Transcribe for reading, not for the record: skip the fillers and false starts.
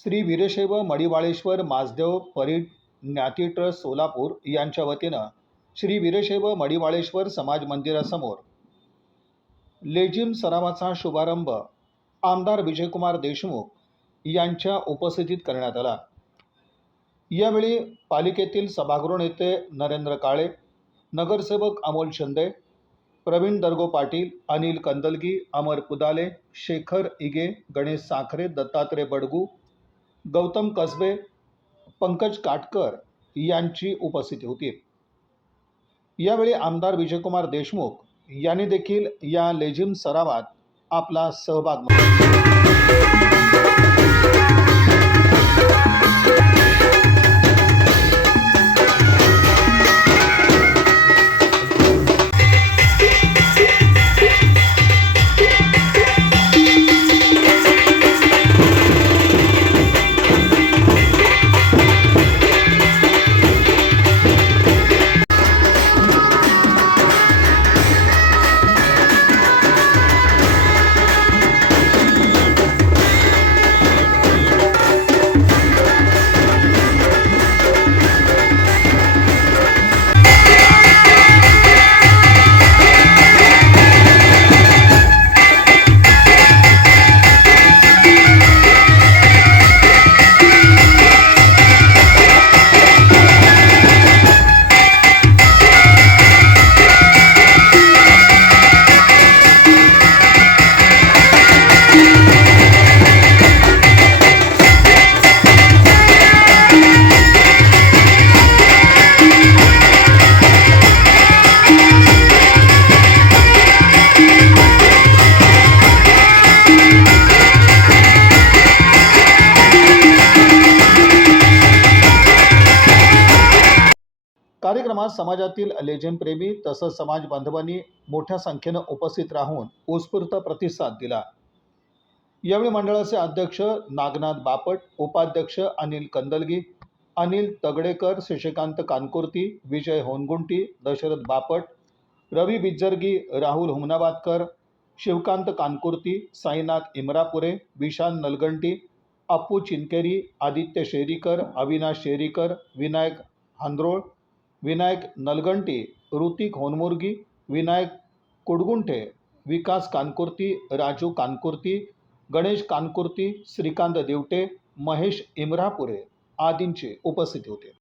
Shri Veerashaiva मडिवाळेश्वर माचदेव Parit ज्ञाती trust Solapur यांच्या वतीनं श्री वीरशैव मडिवाळेश्वर समाज मंदिरासमोर लेझिम सरावाचा शुभारंभ आमदार विजयकुमार देशमुख यांच्या उपस्थितीत करण्यात आला। यावेळी पालिकेतील सभागृह नेते नरेंद्र काळे, नगरसेवक अमोल शिंदे, प्रवीण दर्गो पाटील, अनिल कंदलगी, अमर कुदाले, शेखर इगे, गणेश साखरे, दत्तात्रय बडगू, गौतम कसबे, पंकज काटकर यांची उपस्थिती होती। यावेळी आमदार विजयकुमार देशमुख यांनी देखील या लेझिम सरावात आपला सहभाग कार्यक्रमात समाजातील लेझिम प्रेमी तसंच समाज बांधवांनी मोठ्या संख्येनं उपस्थित राहून उत्स्फूर्त प्रतिसाद दिला। यावेळी मंडळाचे अध्यक्ष नागनाथ बापट, उपाध्यक्ष अनिल कंदलगी, अनिल तगडेकर, शशिकांत कानकुर्ती, विजय होनगुंटी, दशरथ बापट, रवी बिज्जरगी, राहुल हुमनाबादकर, शिवकांत कानकुर्ती, साईनाथ इमरापुरे, विशाल नलगंटी, अप्पू चिनकेरी, आदित्य शेरीकर, अविनाश शेरीकर, विनायक हांद्रोळ, विनायक नलगंटी, ऋतिक होनमुर्गी, विनायक कुडगुंठे, विकास कानकुर्ती, राजू कानकुर्ती, गणेश कानकुर्ती, श्रीकांत देवटे, महेश इमरापुरे आदींची उपस्थिती होती।